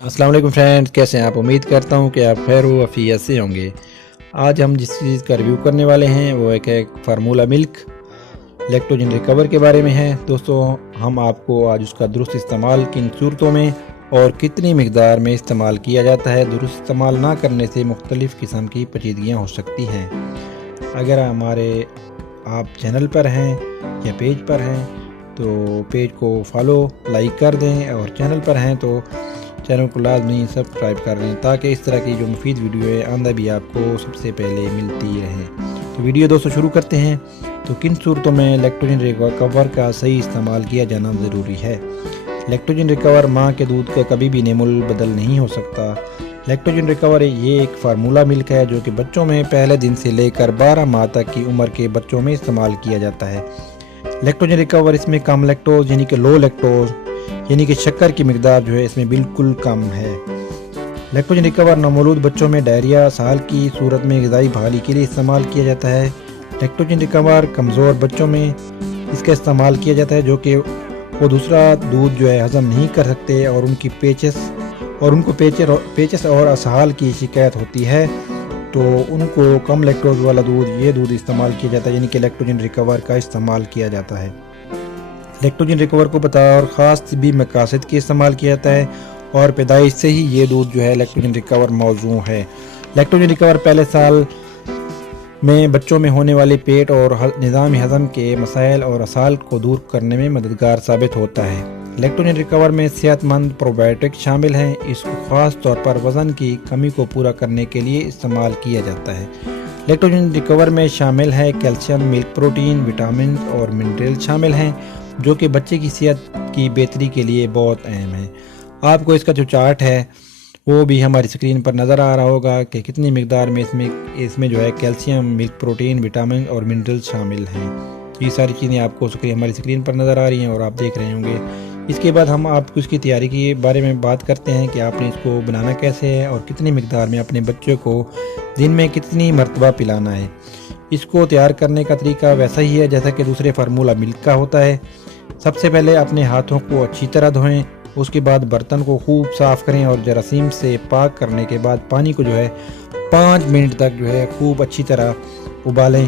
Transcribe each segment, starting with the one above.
अस्सलाम वालेकुम फ्रेंड्स, कैसे हैं आप। उम्मीद करता हूं कि आप खैर व आफियत से होंगे। आज हम जिस चीज़ का रिव्यू करने वाले हैं वो एक है फार्मूला मिल्क लैक्टोजन रिकवर के बारे में है। दोस्तों, हम आपको आज उसका दुरुस्त इस्तेमाल किन सूरतों में और कितनी मिकदार में इस्तेमाल किया जाता है। दुरुस्त इस्तेमाल ना करने से मुख्तलिफ़ किस्म की पेचीदगियाँ हो सकती हैं। अगर हमारे आप चैनल पर हैं या पेज पर हैं तो पेज को फॉलो लाइक कर दें, और चैनल पर हैं तो चैनल को लाजमी सब्सक्राइब कर लें ताकि इस तरह की जो मुफीद वीडियो है आंदा भी आपको सबसे पहले मिलती रहे। तो वीडियो दोस्तों शुरू करते हैं। तो किन सूरतों में लैक्टोजन रिकवर का सही इस्तेमाल किया जाना ज़रूरी है। लैक्टोजन रिकवर माँ के दूध का कभी भी नेमुल बदल नहीं हो सकता। लैक्टोजन रिकवर ये एक फार्मूला मिल्क है जो कि बच्चों में पहले दिन से लेकर 12 माह तक की उम्र के बच्चों में इस्तेमाल किया जाता है। लैक्टोजन रिकवर इसमें कम लैक्टोज यानी कि लो लैक्टोज यानी कि शक्कर की मिकदार जो है इसमें बिल्कुल कम है। लैक्टोजन रिकवर नवमौलूद बच्चों में डायरिया साल की सूरत में ग़िज़ाई बहाली के लिए इस्तेमाल किया जाता है। लैक्टोजन रिकवर कमज़ोर बच्चों में इसका इस्तेमाल किया जाता है जो कि वो दूसरा दूध जो है हज़म नहीं कर सकते और उनको पेचस और असहाल की शिकायत होती है, तो उनको कम लैक्टोज वाला ये दूध इस्तेमाल किया जाता है, यानी कि लैक्टोजन रिकवर का इस्तेमाल किया जाता है। लैक्टोजन रिकवर को बतौर ख़ास तिब्बी मकासद के इस्तेमाल किया जाता है और पैदाइश से ही ये दूध जो है लैक्टोजन रिकवर मौजू है। लैक्टोजन रिकवर पहले साल में बच्चों में होने वाले पेट और निज़ाम हज़म के मसाइल और असाल को दूर करने में मददगार साबित होता है। लैक्टोजन रिकवर में सेहतमंद प्रोबायोटिक शामिल हैं। इसको ख़ास तौर पर वज़न की कमी को पूरा करने के लिए इस्तेमाल किया जाता है। लैक्टोजन रिकवर में शामिल है कैल्शियम, मिल्क प्रोटीन, विटामिन और मिनरल शामिल हैं जो कि बच्चे की सेहत की बेहतरी के लिए बहुत अहम है। आपको इसका जो चार्ट है वो भी हमारी स्क्रीन पर नज़र आ रहा होगा कि कितनी मिकदार में इसमें जो है कैल्शियम, मिल्क प्रोटीन, विटामिन और मिनरल शामिल हैं। ये सारी चीज़ें आपको हमारी स्क्रीन पर नज़र आ रही हैं और आप देख रहे होंगे। इसके बाद हम आपको इसकी तैयारी के बारे में बात करते हैं कि आपने इसको बनाना कैसे है और कितनी मिकदार में अपने बच्चों को दिन में कितनी मरतबा पिलाना है। इसको तैयार करने का तरीका वैसा ही है जैसा कि दूसरे फार्मूला मिल्क का होता है। सबसे पहले अपने हाथों को अच्छी तरह धोएं, उसके बाद बर्तन को खूब साफ़ करें और जरासीम से पाक करने के बाद पानी को जो है 5 मिनट तक जो है खूब अच्छी तरह उबालें।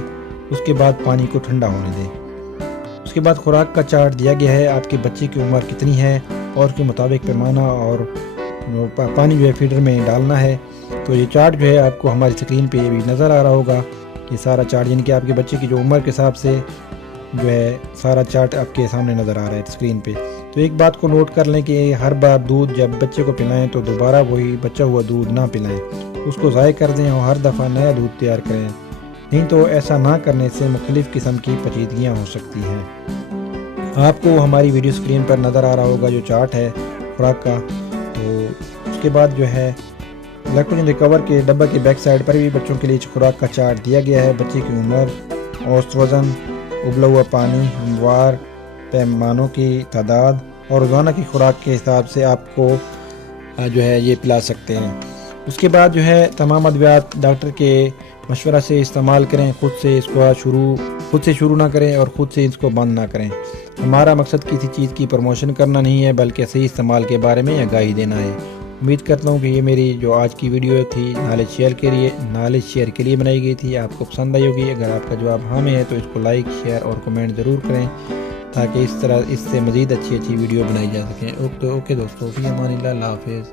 उसके बाद पानी को ठंडा होने दें। उसके बाद खुराक का चार्ट दिया गया है, आपके बच्चे की उम्र कितनी है और उसके मुताबिक पैमाना और पानी जो है फीडर में डालना है। तो ये चार्ट जो है आपको हमारी स्क्रीन पे भी नज़र आ रहा होगा। ये सारा चार्ट यानी कि आपके बच्चे की जो उम्र के हिसाब से जो है सारा चार्ट आपके सामने नज़र आ रहा है स्क्रीन पे। तो एक बात को नोट कर लें कि हर बार दूध जब बच्चे को पिलाएं तो दोबारा वही बचा हुआ दूध ना पिलाएं, उसको ज़ाय कर दें और हर दफ़ा नया दूध तैयार करें। नहीं तो ऐसा ना करने से मुख्तलिफ़ किस्म की पेचीदगियाँ हो सकती हैं। आपको हमारी वीडियो स्क्रीन पर नज़र आ रहा होगा जो चार्ट है खुराक का। तो उसके बाद जो है लैक्टोजन रिकवर के डब्बा के बैक साइड पर भी बच्चों के लिए खुराक का चार्ट दिया गया है। बच्चे की उम्र, औसत वज़न, उबला हुआ पानी, हमवार पैमानों की तादाद और रोज़ाना की खुराक के हिसाब से आपको जो है ये पिला सकते हैं। उसके बाद जो है तमाम अद्वियात डॉक्टर के मशवरा से इस्तेमाल करें। खुद से शुरू ना करें और ख़ुद से इसको बंद ना करें। हमारा मकसद किसी चीज़ की प्रमोशन करना नहीं है बल्कि सही इस्तेमाल के बारे में आगाही देना है। उम्मीद करता हूँ कि ये मेरी जो आज की वीडियो थी नॉलेज शेयर के लिए बनाई गई थी, आपको पसंद आई होगी। अगर आपका जवाब हाँ में है तो इसको लाइक, शेयर और कमेंट ज़रूर करें ताकि इस तरह इससे मज़ीद अच्छी वीडियो बनाई जा सकें। ओके दोस्तों, फ़ी अमानिल्लाह, अल्लाह हाफ़िज़।